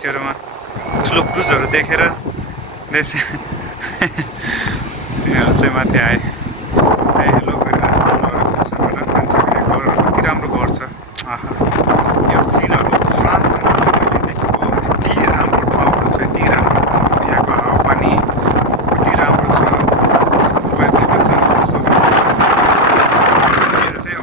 मान्छेहरूमा ठुलो क्रुजहरू देखेर तिनीहरू चाहिँ माथि आए हेलो गरिरहेको मान्छेहरू कति राम्रो घर छ। आहा यो सिनहरू फ्रान्समा मैले देखेको यति राम्रो ठाउँहरू छ, यति राम्रो यहाँको हावापानी यति राम्रो छ। तपाईँहरू देख्न सक्नुहुन्छ हामीहरू चाहिँ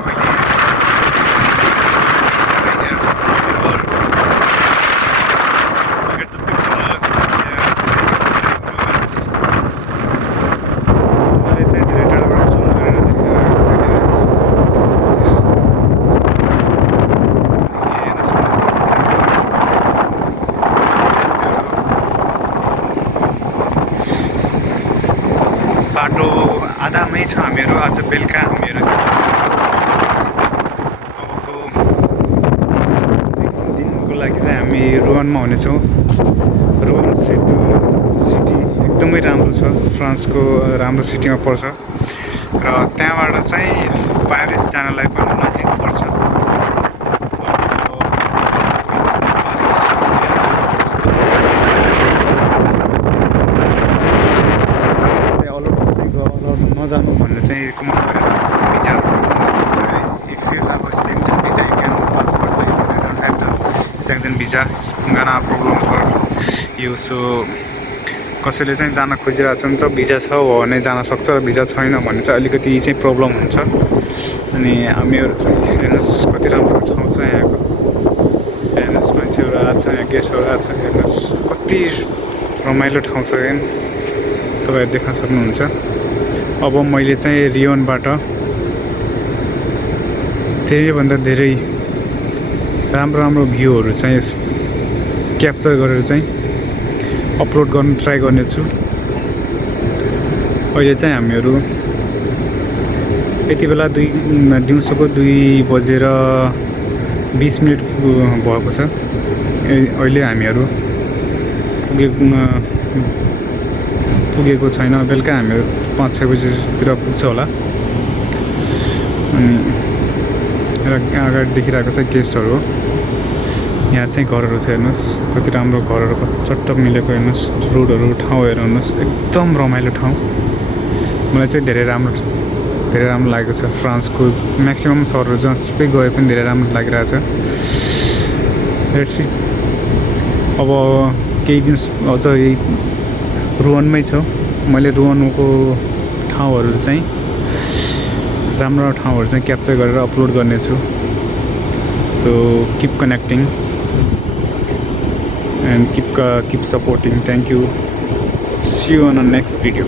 बाटो आधामै छ हामीहरू। आज बेलुका हामीहरू अबको दिनको लागि चाहिँ हामी रोवनमा हुनेछौँ। रोवन सिटी एकदमै राम्रो छ, फ्रान्सको राम्रो सिटीमा पर्छ र त्यहाँबाट चाहिँ प्यारिस जानलाई पनि नजिक पर्छ। नजानु भन्ने चाहिँ रिकमेन्ड गरेको छ। भिजा सक्छ if you have a सेन्जन visa you can passport the have the सेन्जन visa गाना प्रब्लम फर यो। सो कसैले चाहिँ जान खोजिरहेको छ भने चाहिँ भिजा छ भने जान सक्छ, भिजा छैन भने चाहिँ अलिकति चाहिँ प्रब्लम हुन्छ। अनि हामीहरू चाहिँ हेर्नुहोस् कति राम्रो ठाउँ छ यहाँको। हेर्नुहोस् मान्छेहरू आएको छ, यहाँ गेस्टहरू आएको छ। हेर्नुहोस् कति रमाइलो ठाउँ छ यहाँ, तपाईँहरू देख्न सक्नुहुन्छ। अब मैले चाहिँ रियोनबाट धेरैभन्दा धेरै राम्रो राम्रो भ्यूहरू चाहिँ क्याप्चर गरेर चाहिँ अपलोड गर्न ट्राई गर्नेछु। अहिले चाहिँ हामीहरू यति बेला दिउँसोको 2:20 भएको छ। अहिले हामीहरू पुगेको छैन। बेलुका हामीहरू 5-6 बजीतिर पुग्छ होला। अनि अगाडि देखिरहेको चाहिँ गेस्टहरू हो। यहाँ चाहिँ घरहरू छ, हेर्नुहोस् कति राम्रो घरहरू चट्ट मिलेको। हेर्नुहोस् रोडहरू, ठाउँ हेर्नुहोस् एकदम रमाइलो ठाउँ। मलाई चाहिँ धेरै राम्रो लागेको छ। फ्रान्सको म्याक्सिमम् सहरहरू जसकै गए पनि धेरै राम्रो लागिरहेछ। अब केही दिन अझ यही रोवनमै छु। मैले रोवनको ठाउँहरू चाहिँ राम्रो ठाउँहरू चाहिँ क्याप्चर गरेर अपलोड गर्नेछु। So keep connecting and keep supporting. Thank you. See you on a next video.